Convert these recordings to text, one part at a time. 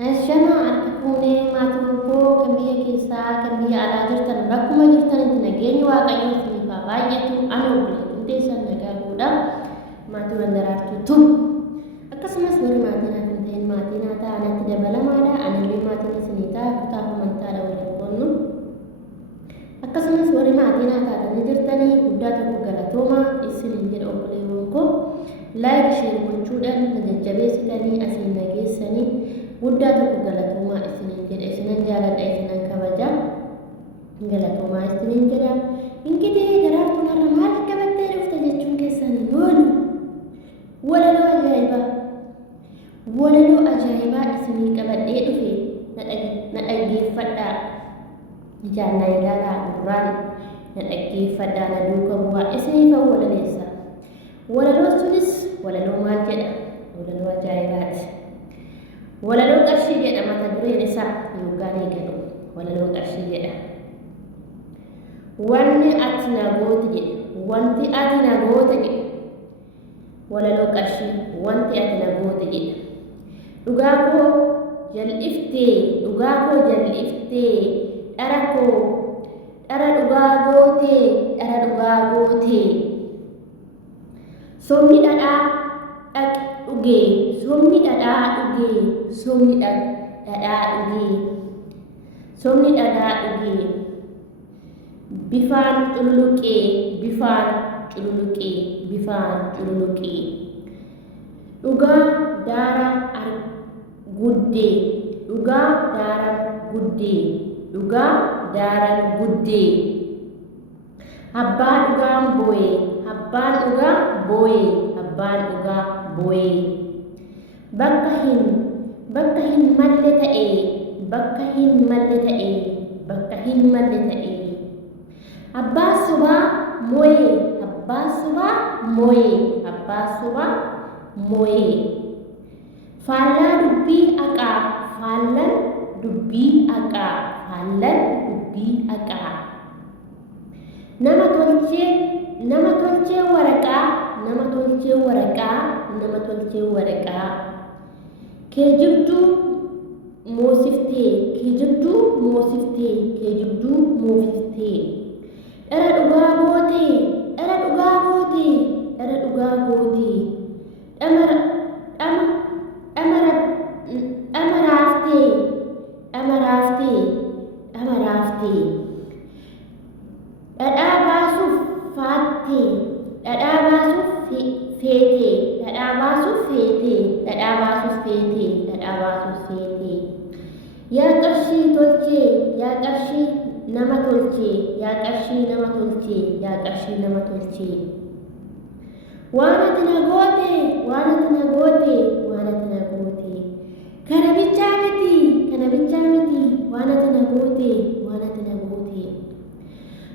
الجماعة تكوني ما تنفو كم هي كيسا كم هي على جرتن بكما جرتن تنجيني واقعي في فاباية أنا وبلد تيسا نجاكودا ما تندرات توب أكسمس وري ماتنا تنتين ماتنا تانا تدبلا مادا أنا اللي ماتنا سنيتا كتاب من تالا ولكونو أكسمس وري ماتنا تاتا نجرتني ودا تكو غلطوما إسلين جد أوبلي ونكو لايك شير وجودن نججبيستني أسين نجيسني ودا تكو غلطوما إسلين جد إسلين جالد إسلين كبجا غلطوما إسلين جدا إنكي دي درارتنا رمال كبتة رفتا جتشون كيساني نولو ولا لو أجايبا إسني كبتة رفي نأجي فتا جانا يلالا قراني نأجي فتا ندوك بوا إسني فولا ليسا ولا لو سنس ولا لو مالجدا ولا لو أجايبات ولا لو قرشي جدا ما تدري نسا يوغاني جدو ولا لو قرشي جدا wanti ati na goote jedhe wala loo qarshii wanti ati na goote jedhe dhugaa koo jal'iftee dhara dhugaa gootee somni dhadhaa dhugee bifaan cululuqee dhugaa daaraan guddee abbaan dhugaa booyee bakka hin malle ta'ee abbaa subaa mooyee faallaa dubbii haqaa nama tolchee waraqaa kee jibduu moosiftee Era dhugaa gootee dhadhaa baasuuf feetee yaa qarshii nama tolchee waan ati na goote kana bichaa miti waan ati na goote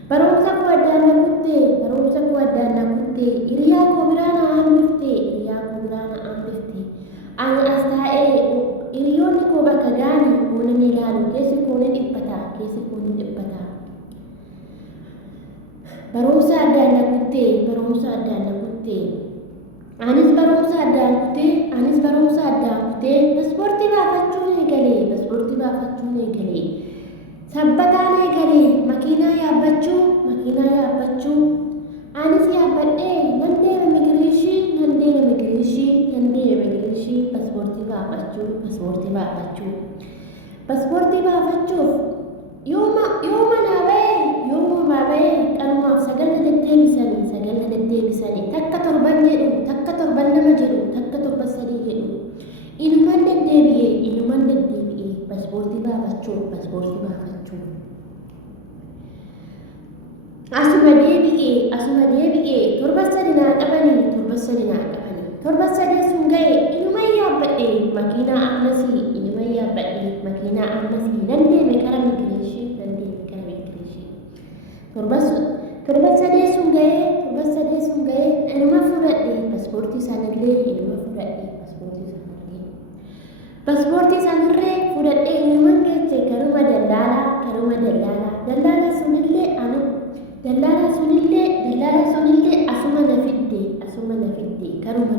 barumsa koo addaan na kutte hiriyaa koo biraa na hambifte ani as taa'ee hiriyoonni koo bakka gaanii kuunin ilaalu keessi kuunin dhiphata barumsa addaan na kutte anis barumsa addaan kutte paaspoortii baafachuun eegalee sabbataan eegalee makiinaa yaabbachuu anis yaabbadhee nan deeme immigireeshii paaspoortii baafachuuf yooma ba'ee qanumaaf sagalna deddeebisanii takka torban jedhu takka torban lama jedhu takka torban sadii jedhu inuman deddeebi'ee paaspoortii baafachuu asuma deebi'ee torban sadi naa qabanii torban sadii sun ga'e inuman yaabbadhee makiinaa ammasii nan deeme kara immigireeshii torban sadii sun ga'e inuma fudhadhe paaspoortii isaanirree fudhadhee inuman geeche karuma dallaala sunillee asuma na fidde karuma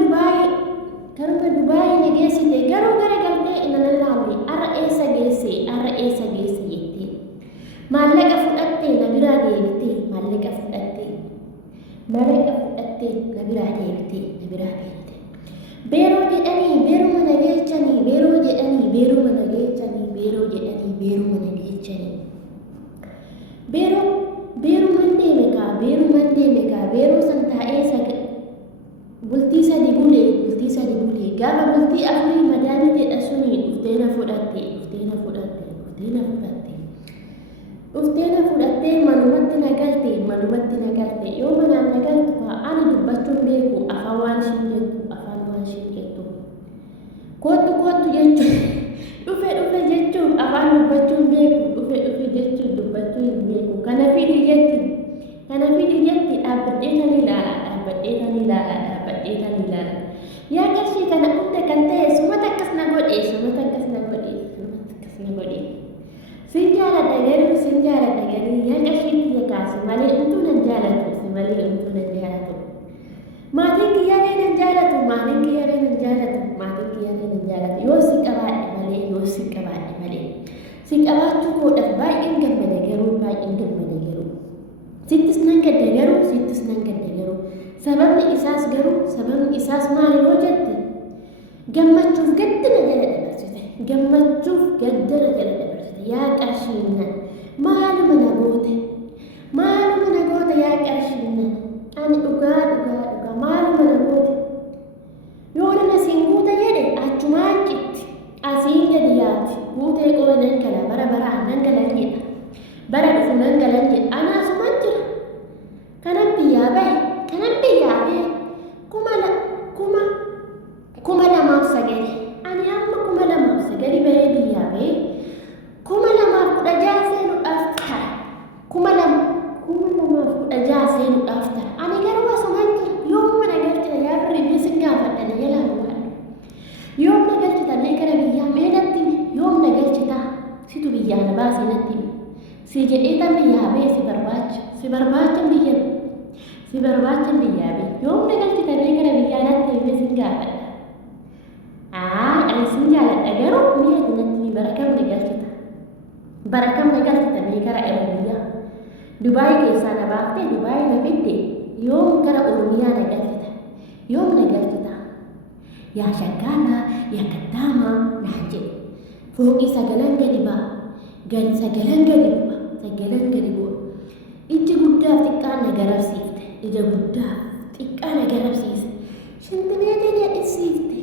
Dubaay geessite garuu garagaltee inni laallee har'a eessa geesse jettee maallaqa fudhattee na biraa deebitee na biraa deebitee beeroo jedhanii beeruma na geechanii beeroo jedhanii beeruma na geechanii beeruman deeme kaa beeroo san taa'ee bultii sadi bulee gaafa bultii afurii madaanii jedha suni dhuftee na fudhattee manumatti na galte yoo manaan na galtu ani dubbachuun beeku afaan waan ishiin jettu kootu jechuun dhufe jechuun afaan dubbachuun beeku dhufe jechuun dubbachuu hin beeku kana fidi jetti dhaabbadhee tan ilaala yaa qarshii kana hunda kan ta'e sumata akkas na godhe sin jaaladha garuu yaa qarshii kiyya kaase malee umtuu nan jaalatu maatiin kiyyaalee nan jaalatu yoo si qabaadhe malee si qabaachuu koodhaaf baay'een gammada garuu sittis nan gadda garuu sababni isaas maali yoo jette gammachuuf gaddana jala dabarsite yaa qarshiinna maaluma na goote yaa qarshiinna ani dhugaa maaluma na goote yoo nana siin guuta jedhe achumaa achitti asiin gadi yaati guutee qooda nan gala bara nan galan jedha bara dhufu nan galan jedha anaasuman jira kanan biyyaa bahe kuma lamaaf sagali ani amma 2,900 bahee biyyaa bahe 2,16 seenuudhaaf ta'a 2,16 seenuudhaaf ta'a ani garuu asuman jira yoomuma na galchita yaa birrii sin gaafadhani jalaan waadhu yoom na galchita mee gara biyyaa mee natti yoom na galchita situ biyyaa na baasee natti si jedhee tan biyyaa bahe si barbaachan biyyaa bahe yoom na galchita mee gara biyyaa natti mee sin gaafadha ani sin jaaladha garuu mi'a natti barakam na galchita mee gara Oromiyaa Dubaay keessaa na baaftee Dubaay na fidde yoom gara Oromiyaa na galchita yaa shaggaala yaa kaddaama naan jedhe fooqii sagalan gadi bu'a ija guddaaf xiqqaan na garabsiifte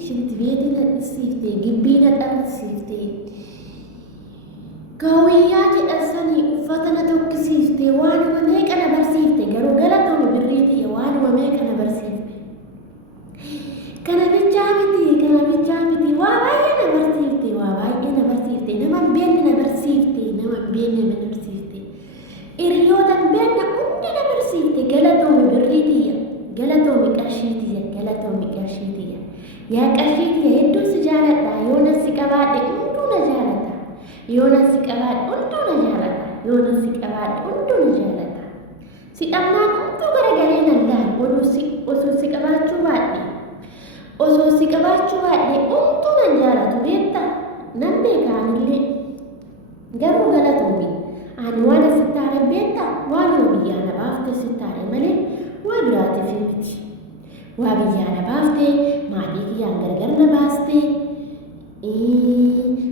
shinti beetii na dhisiifte gibbii na dharsiifte gaawiyyaa jedhansanii uffata na tokkisiifte waanuma meeqa na barsiifte garuu galatoome birriitii waanuma meeqa na barsiifte kana bichaa miti waa baay'ee na barsiifte nama beenne na barsiifte hiriyoota beenne hundi na barsiifte galatoome birriitii galatoome qarshiitii yaa qarshiitii hedduu si jaaladha yoo na si qabaadhe hunduu na jaalata si dhammaan hunduu garagalee nan laal osoo si qabaachuu baadhe hunduu nan jaalatu beekta nan beekaanillee garuu galatoome ani waan asitti haadha beekta waanuma biyyaa na baafte sitti haadha malee waa biraatiif miti waa biyyaa na baafte maatii kiyyaan gargar na baaste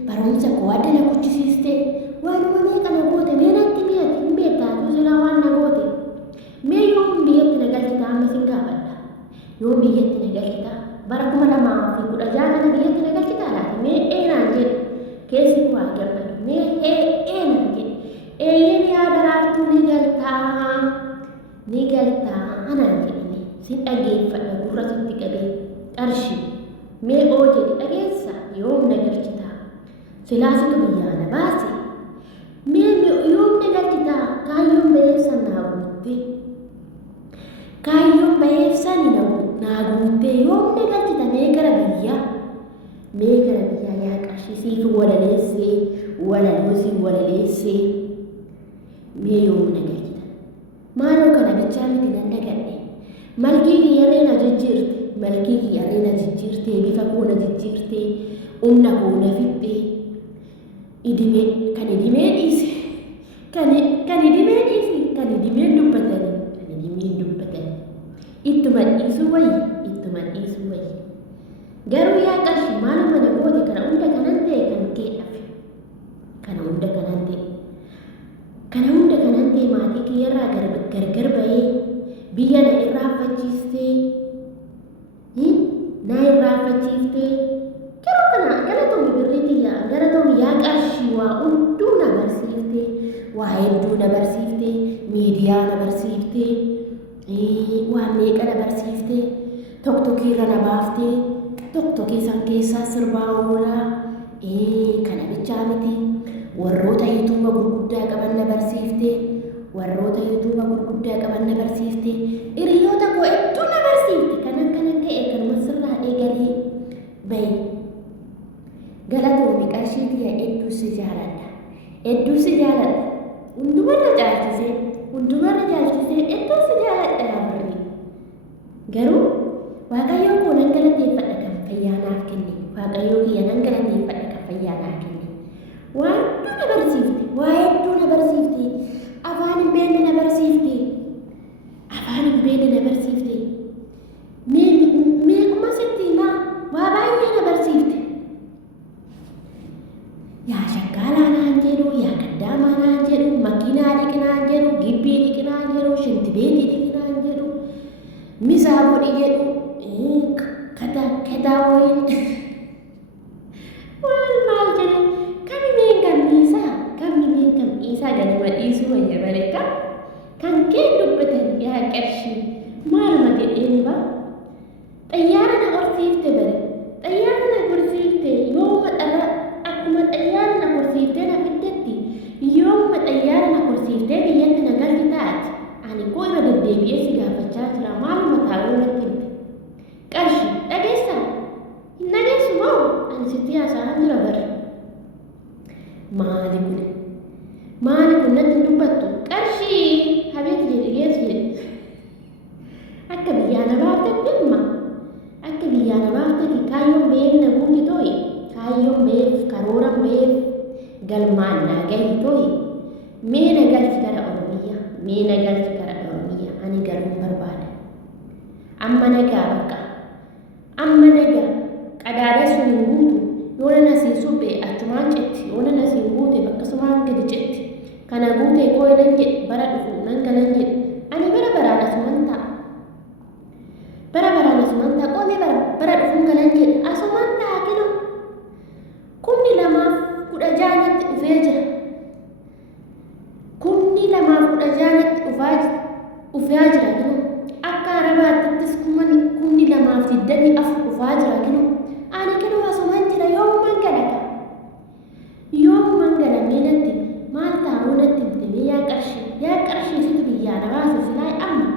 barumsa koo adda na kuchisiiste waanuma meeqa na goote mee natti mi'ati hin beektaatu silaa waan na goote mee yoom biyyatti na galchita amma sin gaafadha yoom biyyatti na galchita bara 2016 kana biyyatti na galchita laata mee eenaan jedhe keessi waa gammadu mee eenaan jedhe eeyyeen yaada raartuu ni galtaa anaan jedhine sin dhageeffadha gurra sitti qabee qarshii mee oo jedhe dhageessa yoom na galchita silaasitu biyyaa na baase mee yoom na galchita kaayyoon bayeefsan naa guutte yoom na galchita mee gara biyyaa yaa qarshii siif walaleessee mee yoom na galchita maaloo kana bichaa miti nan dhagadhe malgii kiyyarree na jijjiirte malkii kiyyarree na jijjiirtee bifa koo na jijjiirtee humna koo na fixxee kan idimee dhiise kan idimee dhiise kan idimee dubbatanii ittuma dhiisuu wayyi garuu yaa qarshii maaluma na goote kana hunda kanan ta'e kan kee dhafe kana hunda kanan ta'e maatii kiyyarraa gargar bahee biyya na irraanfachiiftee garuu kana galatoomi birriitiyya galatoomi yaa qarshii waa hunduu na barsiiftee waa hedduu na barsiiftee miidiyaa na barsiiftee waa meeqa na barsiiftee tokkokiirra na baaftee tokkokii san keessaa sirbaa oolaa kana bichaa miti warroota yuutuuba gurguddaa qaban na barsiiftee hiriyoota koo hedduu na barsiifte kanan ka'e kanuma sirraa eegalee bahe galatoomi qarshii kiyya hedduu si jaaladha hundumarra caalchisee hedduu si jaaladha yaa birrii garuu waaqayyoo koo nan galateeffadha kan fayyaa naaf kenne waaqayyoo kiyya nan galateeffadha kan fayyaa naaf kenne waa hedduu na barsiifte afaan hin beekne na barsiifte meequma sitti himaa waa baay'ee na barsiifte yaa shaggaalaa naan jedhu yaa gaddaamaa naan jedhu makiinaa dhiqinaan jedhu gibbii dhiqinaan jedhu shintibeetii dhiqinaan jedhu misaa godhi jedhu kataa wayin maal jedhe kamimeen gamniisaa ganuma dhiisuu wayya maleeka kan kee dubbatan yaa qarshii maaluma jedheen ba xayyaara na qorsiifte yooma dhala akkuma xayyaara na qorsiiftee na fiddetti yooma xayyaara na qorsiiftee biyyatti na galchi taati ani koo irra deddeebi'ee si gaafachaa jira maaluma taa'uu natti himte qarshii dhageessaa hin dhageessu moo ani sitti haasa'aa jira bari maali kun natti dubbattu qarshii habeet jedhe geessu jedhe akka biyyaa na baaftetti himma akka biyyaa na baaftetti kaayyoon beef na guuti too'i kaayyoon beef karooran beef galmaan naa gahi too'i mee na galchi gara oromiyaa ani galuun barbaada amma nagaa qadaada sun hin guutu yoona na siin suphee achumaan cetti yoona na siin guute bakkasumaan gadi cetti kana guutee koo nan jedhe bara dhufu nan galan jedhe ani bara baraan asuman ta'a qoomee bara dhufuun galan jedhe asuman ta'a kinu 2016 natti dhufee jira 2016 dhufaa jira kinu akka arabaattis 2024 dhufaa jira kinu ani kinu asuman jira yoomman gala meenatti maal taa'uu natti himte yaa qarshii situ biyyaa na baase silaa amma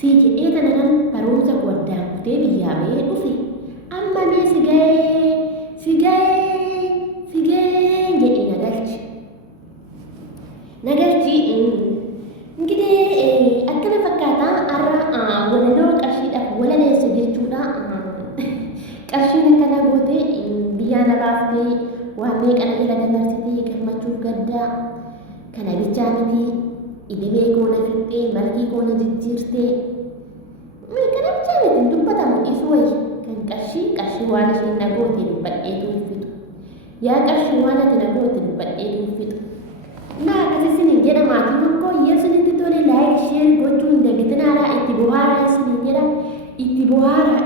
sii jedhee tana nan barumsa koo addaan kutee biyyaa bahee dhufe amma mee si gahee jedhe na galchi እንግዲህ akkana fakkaataa har'a walaloo qarshiidhaaf walaleessa jechuudha qarshiin akkana gootee biyyaa na baaftee waan meeqana jala dabarsitee gammachuuf gaddaa kana bichaa miti idimee koo na fixxee malkii koo na jijjiirtee kana bichaa miti dubbatamu dhiisu wayyi kan qarshii waan isheen na goote dubbadheetu hin fixu yaa qarshii waan ati na goote dubbadheetu hin fixu naa akkasi isiniin jedha maatii tokko yoo isinitti tole laayik sheer gochuu hin dagatinaa itti bohaaraa isiniin jedha itti bohaaraa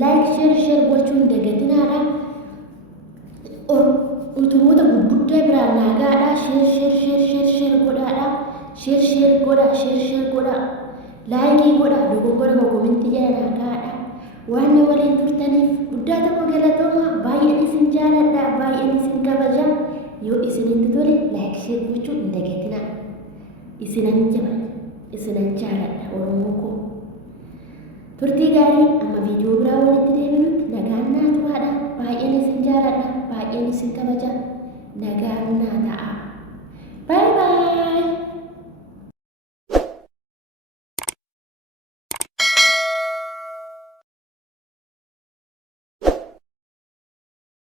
like share gochuu hin dagatinaa utuboota gurguddaa biraan naagaadha share godhaa laayikii godhaa dogoggora komentii jala naagaadha waan waliin turtaniif guddaa tokko galatooma baay'een isin jaaladha baay'een isin kabaja yoo isinitti tole like share gochuu hin dagatinaa isinan jaaladha oromoo koo turtii gaarii amma viidiyoo biraa walitti deebinutti nagaan naa turaadha baay'een isin jaaladha baay'een isin kabaja nagaan naa ta'a bye bye